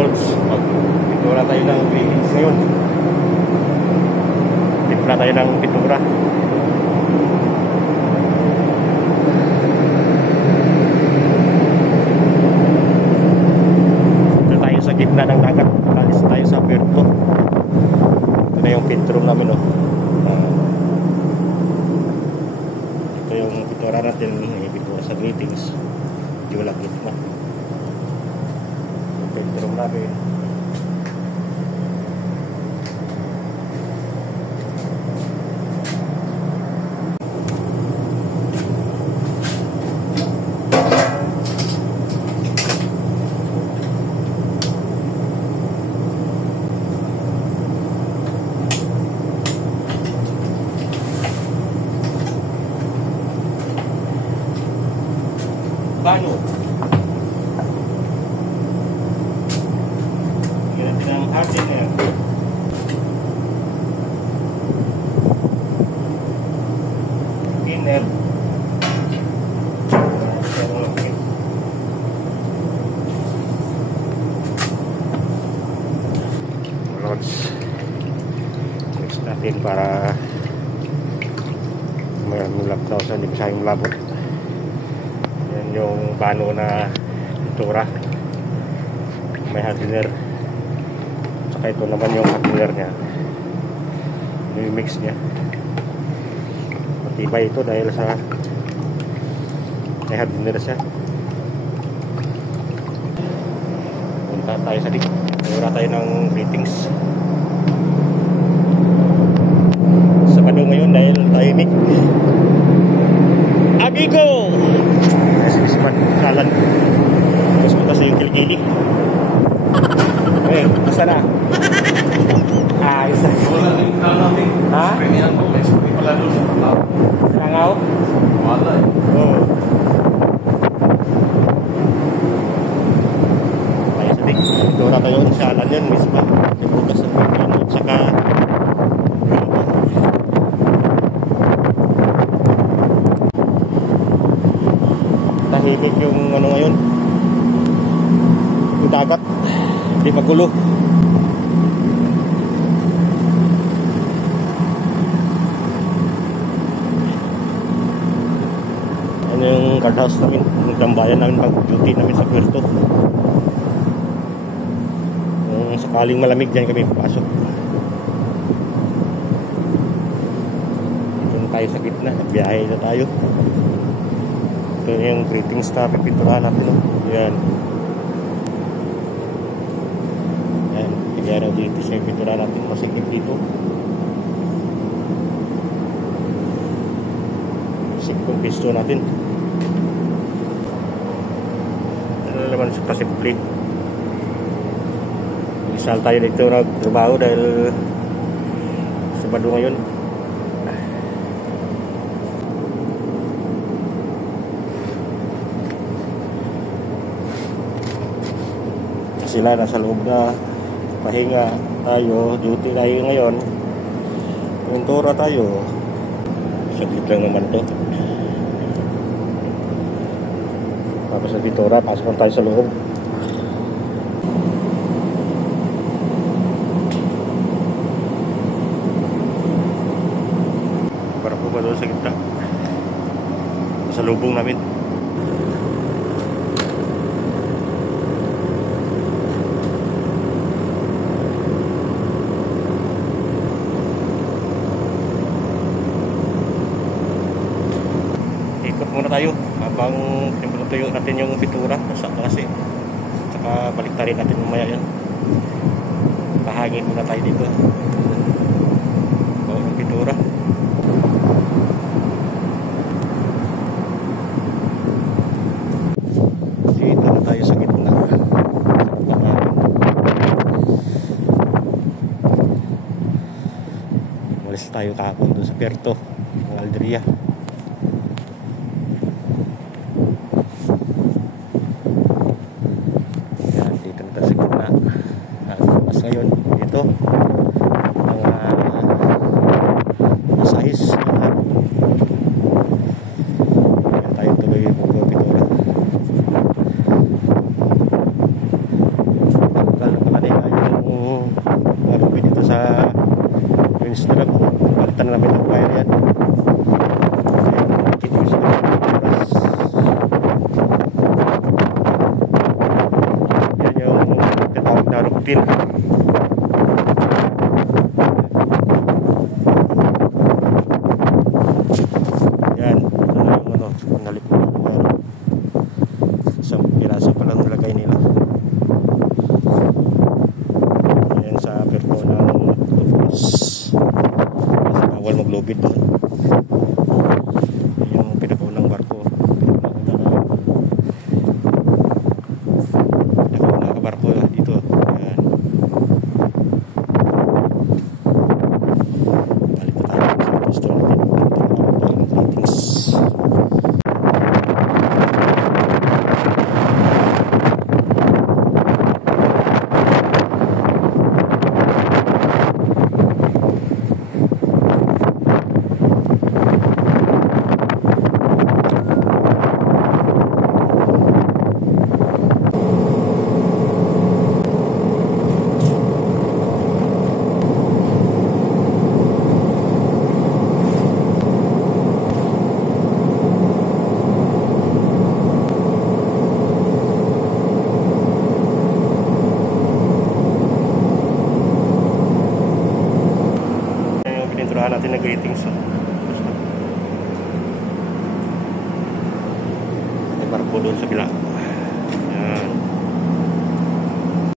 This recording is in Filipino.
Golds. Pintura tayo ng greetings ngayon. Timpla tayo ng pintura. Ito tayo sa gitna ng dagat. Kalis tayo sa Puerto. Ito na yung pintura namin, oh. Ito yung pintura natin. Yung pintura sa greetings. Hindi wala gitna. Yung pintura namin. Bano. Yan natin ang hardener. Thinner. Rods. Mix natin para mayroong laptop sa hindi masyadong labot. Yung bano na pintura, may hardener, saka ito naman yung hardener nya, yung mix nya. Matibay ito dahil sa may hardener siya. Punta tayo sa dik, pintura tayo ng greetings. Sabado ngayon dahil tayo mix Abigo! Isman, kalan. Tapos punta sa yung kilikili. Eh, basta na. Ayos na. Wala rin na natin. Ha? Premian ko. May sabi pala doon sa pala. Langaw? Wala eh. Oo. Kaya sa dik. Dora tayo sa alan yun. Misma. Nabukas ng pagkano. Tsaka tahimik yung ano ngayon, yung dagat, hindi magulo. Ano yung guardhouse namin, yung tambayan namin pag duty namin sa Puerto. Kung sakaling malamig dyan kami papasok. Dito na tayo sa gitna, biyahe na tayo. Ito yung greeting star na pinturahan natin, oh. Yan. Yan. Yan dito sa pinturahan natin. Masigit dito. Sikong pisto natin. Ano naman sa pasimple. Isal tayo dito nagtrabaho dahil Sabado ngayon. Sila nasa loob na pahinga tayo, duty tayo ngayon, pintura tayo, saglit lang naman to. Tapos sa pintura, pasok tayo sa loob. Para po ba doon sa gitna, sa lubong namin. Muna tayo habang pinatuyo natin yung pintura sa kasi, saka balik tayo natin mamaya yan. Pahangin muna tayo dito yung pintura. Dito na tayo sa gitna. Walis tayo kahapon doon sa Puerto ng Alderia. Ngayon dito mga masahis tayo tuloy magpapintura. Tanggal French na lang. Balitan na namin ang wire yan. Kitiis na lang. Yan yung tinatawag na routine. Yan. Ito na yung ano. Panalik mo ng wire. Isang piraso pa lang nilagay nila. Yan sa perpo ng tubos. Kasi bawal maglubid doon. Yan yung pinakaunang barko. Pinakaunang barko dito. Yan. Balik na tayo sa pistol natin. Ang ratings. Pininturahan natin na greetings. May barko doon sa bila.